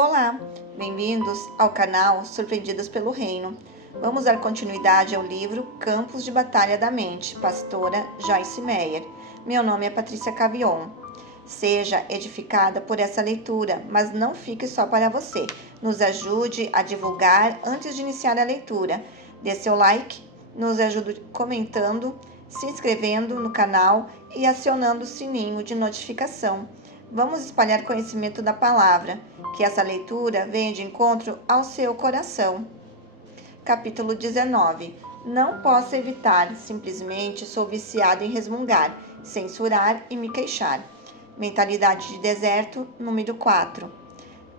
Olá, bem-vindos ao canal Surpreendidos pelo Reino. Vamos dar continuidade ao livro Campos de Batalha da Mente, pastora Joyce Meyer. Meu nome é Patrícia Cavion. Seja edificada por essa leitura, mas não fique só para você. Nos ajude a divulgar antes de iniciar a leitura. Dê seu like, nos ajude comentando, se inscrevendo no canal e acionando o sininho de notificação. Vamos espalhar conhecimento da palavra, que essa leitura venha de encontro ao seu coração. Capítulo 19. Não posso evitar, simplesmente sou viciado em resmungar, censurar e me queixar. Mentalidade de deserto, número 4.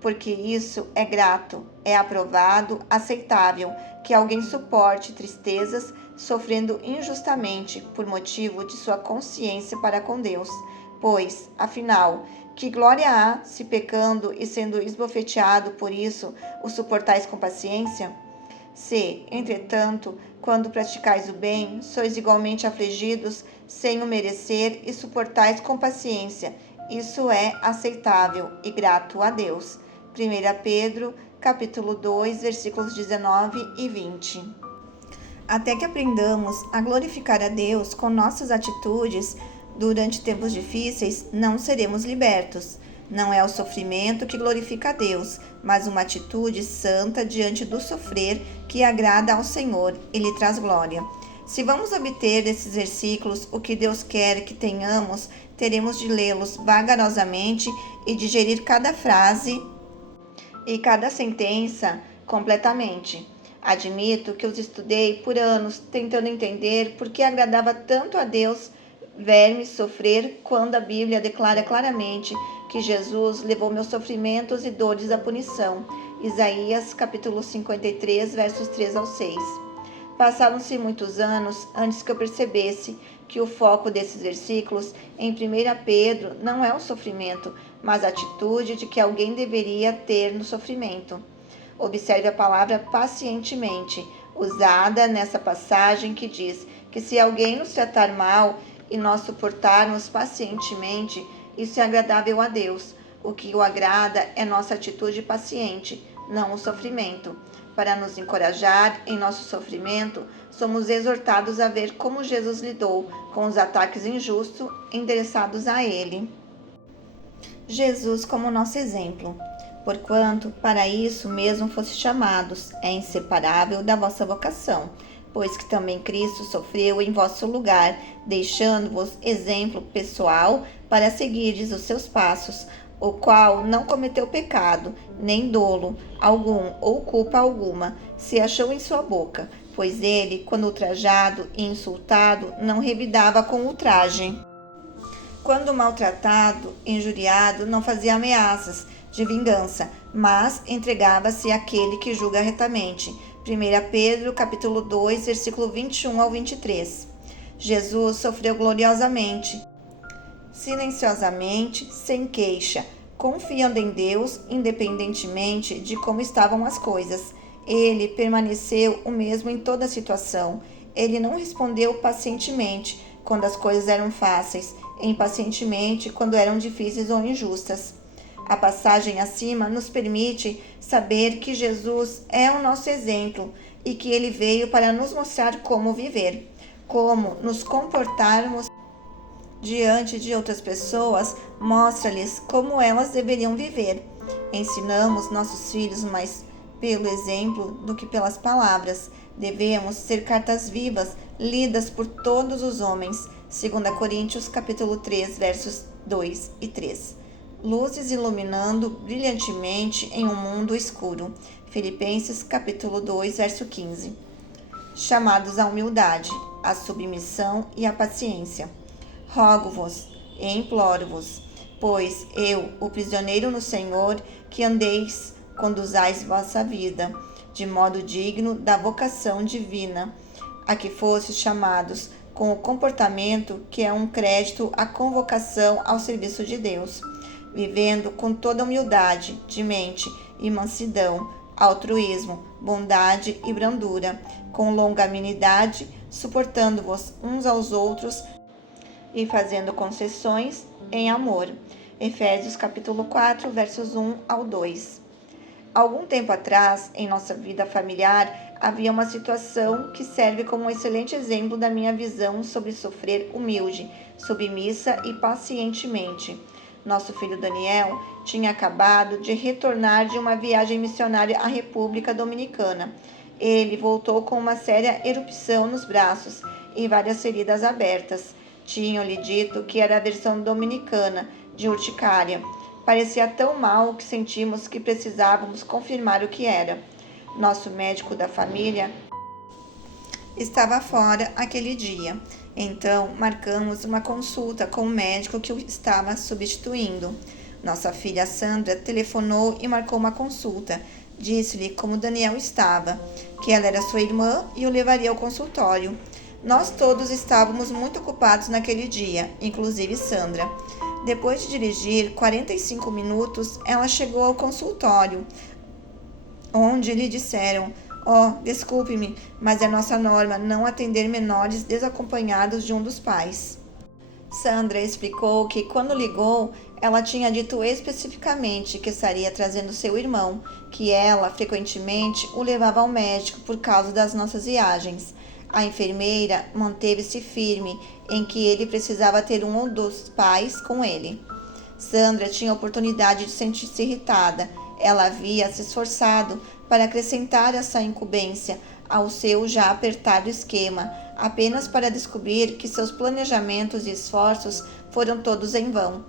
Porque isso é grato, é aprovado, aceitável, que alguém suporte tristezas, sofrendo injustamente por motivo de sua consciência para com Deus. Pois, afinal, que glória há se pecando e sendo esbofeteado por isso o suportais com paciência? Se, entretanto, quando praticais o bem, sois igualmente afligidos sem o merecer e suportais com paciência, isso é aceitável e grato a Deus. 1 Pedro, capítulo 2, versículos 19 e 20. Até que aprendamos a glorificar a Deus com nossas atitudes durante tempos difíceis, não seremos libertos. Não é o sofrimento que glorifica a Deus, mas uma atitude santa diante do sofrer que agrada ao Senhor e lhe traz glória. Se vamos obter desses versículos o que Deus quer que tenhamos, teremos de lê-los vagarosamente e digerir cada frase e cada sentença completamente. Admito que os estudei por anos, tentando entender por que agradava tanto a Deus ver-me sofrer, quando a Bíblia declara claramente que Jesus levou meus sofrimentos e dores da punição. Isaías, capítulo 53, versos 3 ao 6. Passaram-se muitos anos antes que eu percebesse que o foco desses versículos em 1 Pedro não é o sofrimento, mas a atitude de que alguém deveria ter no sofrimento. Observe a palavra pacientemente, usada nessa passagem, que diz que se alguém nos tratar mal e nós suportarmos pacientemente, isso é agradável a Deus. O que o agrada é nossa atitude paciente, não o sofrimento. Para nos encorajar em nosso sofrimento, somos exortados a ver como Jesus lidou com os ataques injustos endereçados a Ele. Jesus como nosso exemplo. Porquanto, para isso mesmo fosse chamados, é inseparável da vossa vocação, pois que também Cristo sofreu em vosso lugar, deixando-vos exemplo pessoal para seguirdes os seus passos, o qual não cometeu pecado, nem dolo algum ou culpa alguma se achou em sua boca, pois ele, quando ultrajado e insultado, não revidava com ultraje. Quando maltratado, injuriado, não fazia ameaças de vingança, mas entregava-se àquele que julga retamente. 1 Pedro, capítulo 2, versículo 21 ao 23. Jesus sofreu gloriosamente, silenciosamente, sem queixa, confiando em Deus, independentemente de como estavam as coisas. Ele permaneceu o mesmo em toda a situação. Ele não respondeu pacientemente quando as coisas eram fáceis, impacientemente quando eram difíceis ou injustas. A passagem acima nos permite saber que Jesus é o nosso exemplo e que ele veio para nos mostrar como viver, como nos comportarmos diante de outras pessoas, mostra-lhes como elas deveriam viver. Ensinamos nossos filhos mais pelo exemplo do que pelas palavras. Devemos ser cartas vivas, lidas por todos os homens. 2 Coríntios, capítulo 3, versos 2 e 3. Luzes iluminando brilhantemente em um mundo escuro. Filipenses, capítulo 2, verso 15. Chamados à humildade, à submissão e à paciência. Rogo-vos e imploro-vos, pois eu, o prisioneiro no Senhor, que andeis, conduzais vossa vida, de modo digno da vocação divina, a que fostes chamados, com o comportamento que é um crédito à convocação ao serviço de Deus, vivendo com toda humildade de mente e mansidão, altruísmo, bondade e brandura, com longanimidade, suportando-vos uns aos outros e fazendo concessões em amor. Efésios capítulo 4, versos 1 ao 2. Algum tempo atrás, em nossa vida familiar, havia uma situação que serve como um excelente exemplo da minha visão sobre sofrer humilde, submissa e pacientemente. Nosso filho Daniel tinha acabado de retornar de uma viagem missionária à República Dominicana. Ele voltou com uma séria erupção nos braços e várias feridas abertas. Tinham-lhe dito que era a versão dominicana de urticária. Parecia tão mal que sentimos que precisávamos confirmar o que era. Nosso médico da família estava fora aquele dia. Então, marcamos uma consulta com o médico que o estava substituindo. Nossa filha Sandra telefonou e marcou uma consulta. Disse-lhe como Daniel estava, que ela era sua irmã e o levaria ao consultório. Nós todos estávamos muito ocupados naquele dia, inclusive Sandra. Depois de dirigir 45 minutos, ela chegou ao consultório, onde lhe disseram: desculpe-me, mas é nossa norma não atender menores desacompanhados de um dos pais. Sandra explicou que, quando ligou, ela tinha dito especificamente que estaria trazendo seu irmão, que ela frequentemente o levava ao médico por causa das nossas viagens. A enfermeira manteve-se firme em que ele precisava ter um dos pais com ele. Sandra tinha a oportunidade de sentir-se irritada. Ela havia se esforçado para acrescentar essa incumbência ao seu já apertado esquema, apenas para descobrir que seus planejamentos e esforços foram todos em vão.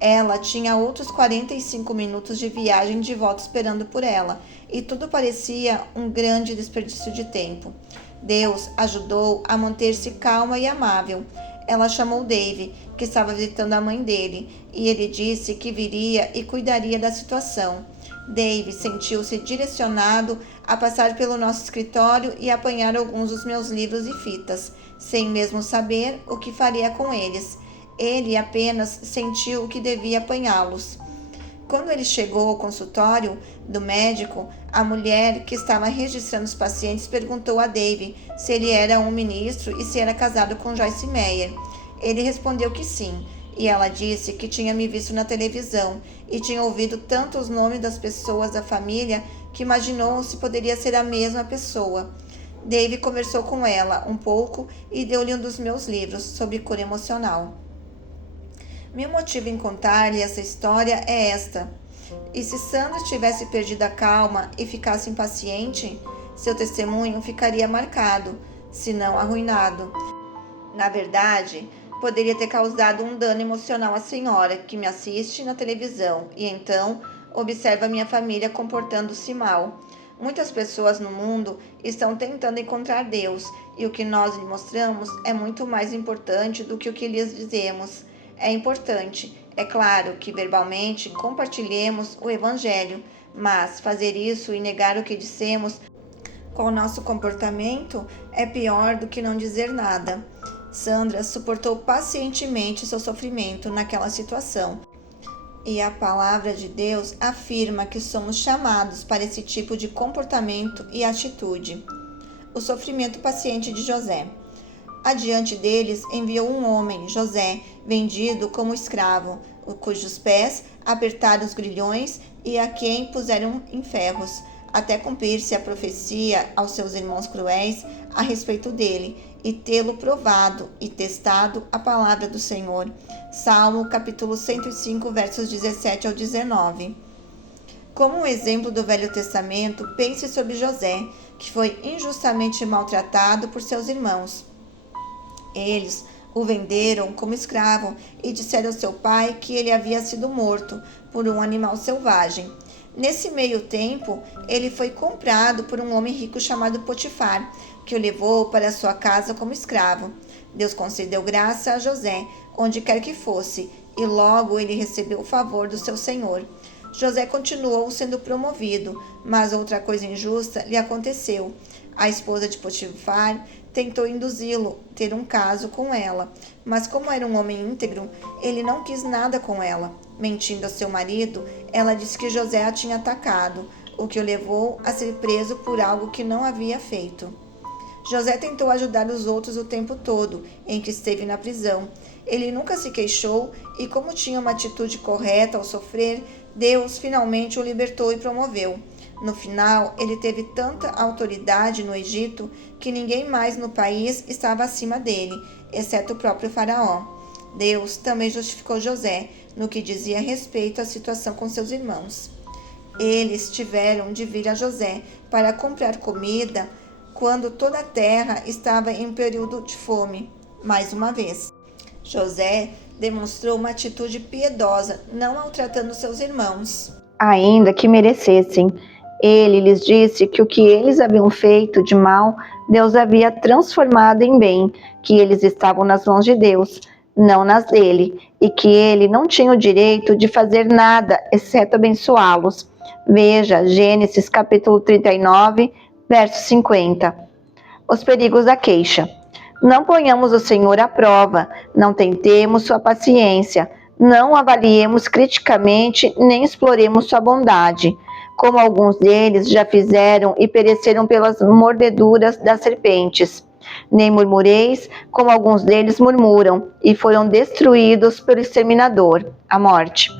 Ela tinha outros 45 minutos de viagem de volta esperando por ela, e tudo parecia um grande desperdício de tempo. Deus ajudou a manter-se calma e amável. Ela chamou Dave, que estava visitando a mãe dele, e ele disse que viria e cuidaria da situação. Dave sentiu-se direcionado a passar pelo nosso escritório e apanhar alguns dos meus livros e fitas, sem mesmo saber o que faria com eles. Ele apenas sentiu que devia apanhá-los. Quando ele chegou ao consultório do médico, a mulher que estava registrando os pacientes perguntou a Dave se ele era um ministro e se era casado com Joyce Meyer. Ele respondeu que sim, e ela disse que tinha me visto na televisão e tinha ouvido tanto os nomes das pessoas da família que imaginou se poderia ser a mesma pessoa. Dave conversou com ela um pouco e deu-lhe um dos meus livros sobre cura emocional. Meu motivo em contar-lhe essa história é esta. E se Sandra tivesse perdido a calma e ficasse impaciente, seu testemunho ficaria marcado, se não arruinado. Na verdade, poderia ter causado um dano emocional à senhora que me assiste na televisão e então observa minha família comportando-se mal. Muitas pessoas no mundo estão tentando encontrar Deus e o que nós lhe mostramos é muito mais importante do que o que lhes dizemos. É importante, é claro, que verbalmente compartilhemos o Evangelho, mas fazer isso e negar o que dissemos com o nosso comportamento é pior do que não dizer nada. Sandra suportou pacientemente seu sofrimento naquela situação. E a palavra de Deus afirma que somos chamados para esse tipo de comportamento e atitude. O sofrimento paciente de José. Adiante deles enviou um homem, José, vendido como escravo, cujos pés apertaram os grilhões e a quem puseram em ferros, até cumprir-se a profecia aos seus irmãos cruéis a respeito dele, e tê-lo provado e testado a palavra do Senhor. Salmo capítulo 105, versos 17 ao 19. Como um exemplo do Velho Testamento, pense sobre José, que foi injustamente maltratado por seus irmãos. Eles o venderam como escravo e disseram ao seu pai que ele havia sido morto por um animal selvagem. Nesse meio tempo, ele foi comprado por um homem rico chamado Potifar, que o levou para sua casa como escravo. Deus concedeu graça a José, onde quer que fosse, e logo ele recebeu o favor do seu senhor. José continuou sendo promovido, mas outra coisa injusta lhe aconteceu. A esposa de Potifar tentou induzi-lo a ter um caso com ela, mas como era um homem íntegro, ele não quis nada com ela. Mentindo a seu marido, ela disse que José a tinha atacado, o que o levou a ser preso por algo que não havia feito. José tentou ajudar os outros o tempo todo em que esteve na prisão. Ele nunca se queixou e, como tinha uma atitude correta ao sofrer, Deus finalmente o libertou e promoveu. No final, ele teve tanta autoridade no Egito que ninguém mais no país estava acima dele, exceto o próprio faraó. Deus também justificou José no que dizia respeito à situação com seus irmãos. Eles tiveram de vir a José para comprar comida quando toda a terra estava em período de fome. Mais uma vez, José demonstrou uma atitude piedosa, não maltratando seus irmãos, ainda que merecessem. Ele lhes disse que o que eles haviam feito de mal, Deus havia transformado em bem, que eles estavam nas mãos de Deus, não nas dele, e que ele não tinha o direito de fazer nada, exceto abençoá-los. Veja Gênesis capítulo 39, verso 50. Os perigos da queixa. Não ponhamos o Senhor à prova, não tentemos sua paciência, não avaliemos criticamente, nem exploremos sua bondade, como alguns deles já fizeram e pereceram pelas mordeduras das serpentes. Nem murmureis, como alguns deles murmuram, e foram destruídos pelo exterminador, a morte.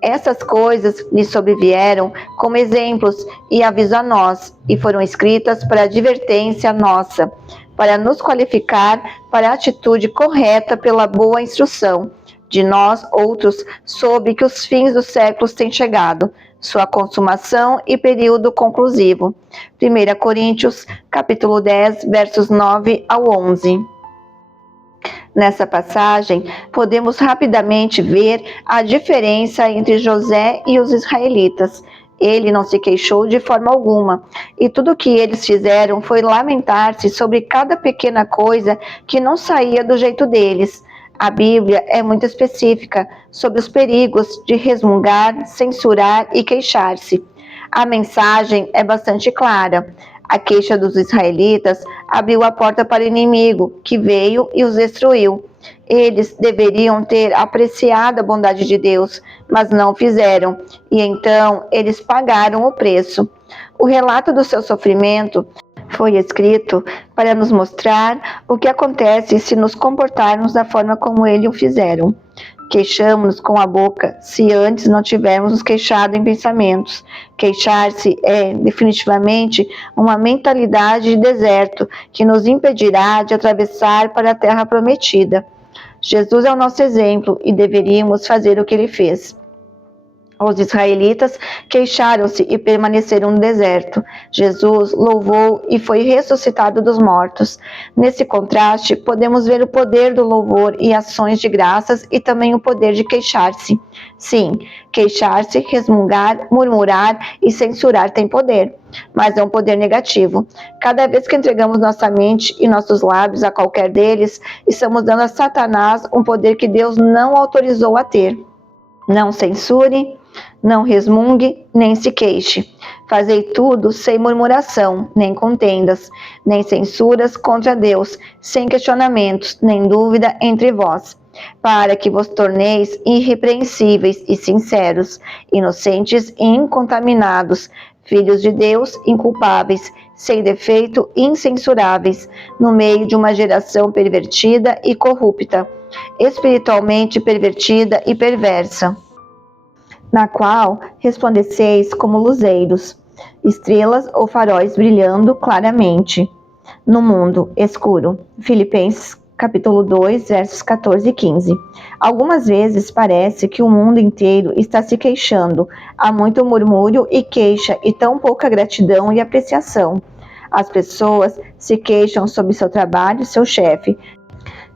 Essas coisas lhes sobrevieram como exemplos e aviso a nós, e foram escritas para advertência nossa, para nos qualificar para a atitude correta pela boa instrução. De nós, outros, soube que os fins dos séculos têm chegado, sua consumação e período conclusivo. 1 Coríntios, capítulo 10, versos 9 ao 11. Nessa passagem, podemos rapidamente ver a diferença entre José e os israelitas. Ele não se queixou de forma alguma, e tudo o que eles fizeram foi lamentar-se sobre cada pequena coisa que não saía do jeito deles. A Bíblia é muito específica sobre os perigos de resmungar, censurar e queixar-se. A mensagem é bastante clara. A queixa dos israelitas abriu a porta para o inimigo, que veio e os destruiu. Eles deveriam ter apreciado a bondade de Deus, mas não fizeram, e então eles pagaram o preço. O relato do seu sofrimento foi escrito para nos mostrar o que acontece se nos comportarmos da forma como eles o fizeram. Queixamos-nos com a boca, se antes não tivermos nos queixado em pensamentos. Queixar-se é, definitivamente, uma mentalidade de deserto que nos impedirá de atravessar para a terra prometida. Jesus é o nosso exemplo e deveríamos fazer o que ele fez. Os israelitas queixaram-se e permaneceram no deserto. Jesus louvou e foi ressuscitado dos mortos. Nesse contraste, podemos ver o poder do louvor e ações de graças e também o poder de queixar-se. Sim, queixar-se, resmungar, murmurar e censurar tem poder, mas é um poder negativo. Cada vez que entregamos nossa mente e nossos lábios a qualquer deles, estamos dando a Satanás um poder que Deus não autorizou a ter. Não censure, não resmungue, nem se queixe. Fazei tudo sem murmuração, nem contendas, nem censuras contra Deus, sem questionamentos, nem dúvida entre vós, para que vos torneis irrepreensíveis e sinceros, inocentes e incontaminados, filhos de Deus inculpáveis, sem defeito e incensuráveis, no meio de uma geração pervertida e corrupta, espiritualmente pervertida e perversa, na qual resplandeceis como luzeiros, estrelas ou faróis brilhando claramente no mundo escuro. Filipenses capítulo 2, versos 14 e 15. Algumas vezes parece que o mundo inteiro está se queixando. Há muito murmúrio e queixa e tão pouca gratidão e apreciação. As pessoas se queixam sobre seu trabalho e seu chefe,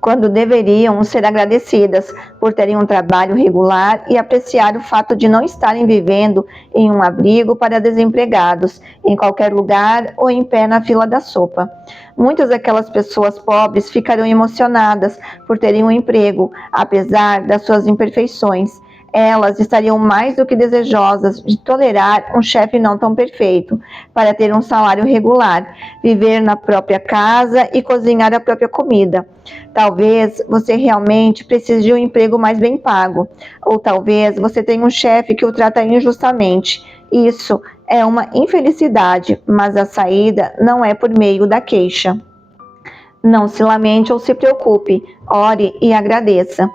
quando deveriam ser agradecidas por terem um trabalho regular e apreciar o fato de não estarem vivendo em um abrigo para desempregados, em qualquer lugar ou em pé na fila da sopa. Muitas daquelas pessoas pobres ficarão emocionadas por terem um emprego, apesar das suas imperfeições. Elas estariam mais do que desejosas de tolerar um chefe não tão perfeito, para ter um salário regular, viver na própria casa e cozinhar a própria comida. Talvez você realmente precise de um emprego mais bem pago, ou talvez você tenha um chefe que o trata injustamente. Isso é uma infelicidade, mas a saída não é por meio da queixa. Não se lamente ou se preocupe, ore e agradeça.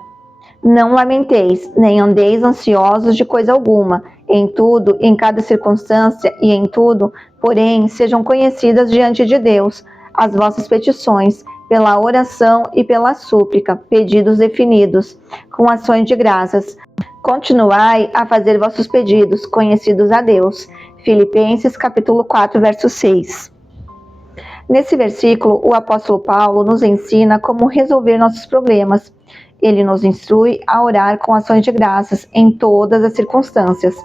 Não lamenteis, nem andeis ansiosos de coisa alguma. Em tudo, em cada circunstância e em tudo, porém, sejam conhecidas diante de Deus as vossas petições, pela oração e pela súplica, pedidos definidos, com ações de graças. Continuai a fazer vossos pedidos, conhecidos a Deus. Filipenses capítulo 4, verso 6. Nesse versículo, o apóstolo Paulo nos ensina como resolver nossos problemas. Ele nos instrui a orar com ações de graças em todas as circunstâncias.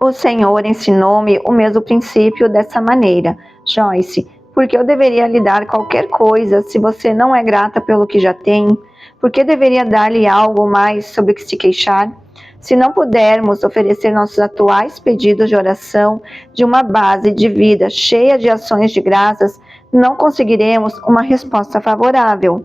O Senhor ensinou-me o mesmo princípio dessa maneira. Joyce, por que eu deveria lhe dar qualquer coisa se você não é grata pelo que já tem? Por que deveria dar-lhe algo mais sobre o que se queixar? Se não pudermos oferecer nossos atuais pedidos de oração de uma base de vida cheia de ações de graças, não conseguiremos uma resposta favorável.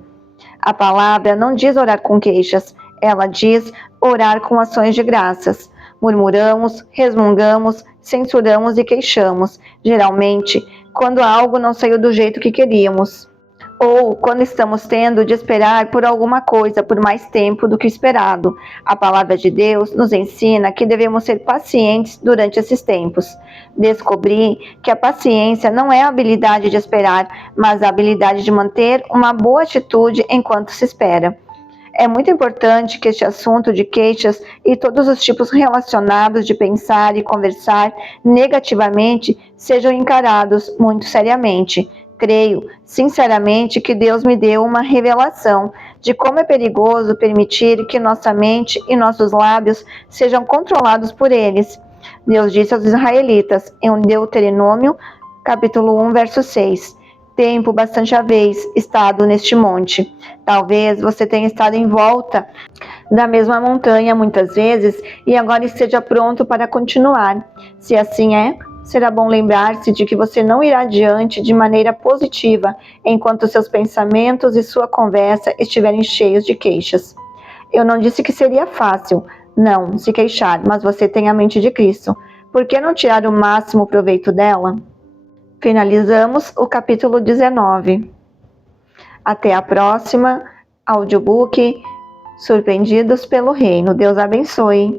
A palavra não diz orar com queixas, ela diz orar com ações de graças. Murmuramos, resmungamos, censuramos e queixamos, geralmente, quando algo não saiu do jeito que queríamos, ou quando estamos tendo de esperar por alguma coisa por mais tempo do que esperado. A palavra de Deus nos ensina que devemos ser pacientes durante esses tempos. Descobri que a paciência não é a habilidade de esperar, mas a habilidade de manter uma boa atitude enquanto se espera. É muito importante que este assunto de queixas e todos os tipos relacionados de pensar e conversar negativamente sejam encarados muito seriamente. Creio, sinceramente, que Deus me deu uma revelação de como é perigoso permitir que nossa mente e nossos lábios sejam controlados por eles. Deus disse aos israelitas, em Deuteronômio, capítulo 1, verso 6, tempo bastante havês estado neste monte. Talvez você tenha estado em volta da mesma montanha muitas vezes e agora esteja pronto para continuar. Se assim é, será bom lembrar-se de que você não irá adiante de maneira positiva enquanto seus pensamentos e sua conversa estiverem cheios de queixas. Eu não disse que seria fácil, não, se queixar, mas você tem a mente de Cristo. Por que não tirar o máximo proveito dela? Finalizamos o capítulo 19. Até a próxima, audiobook Surpreendidos pelo Reino. Deus abençoe.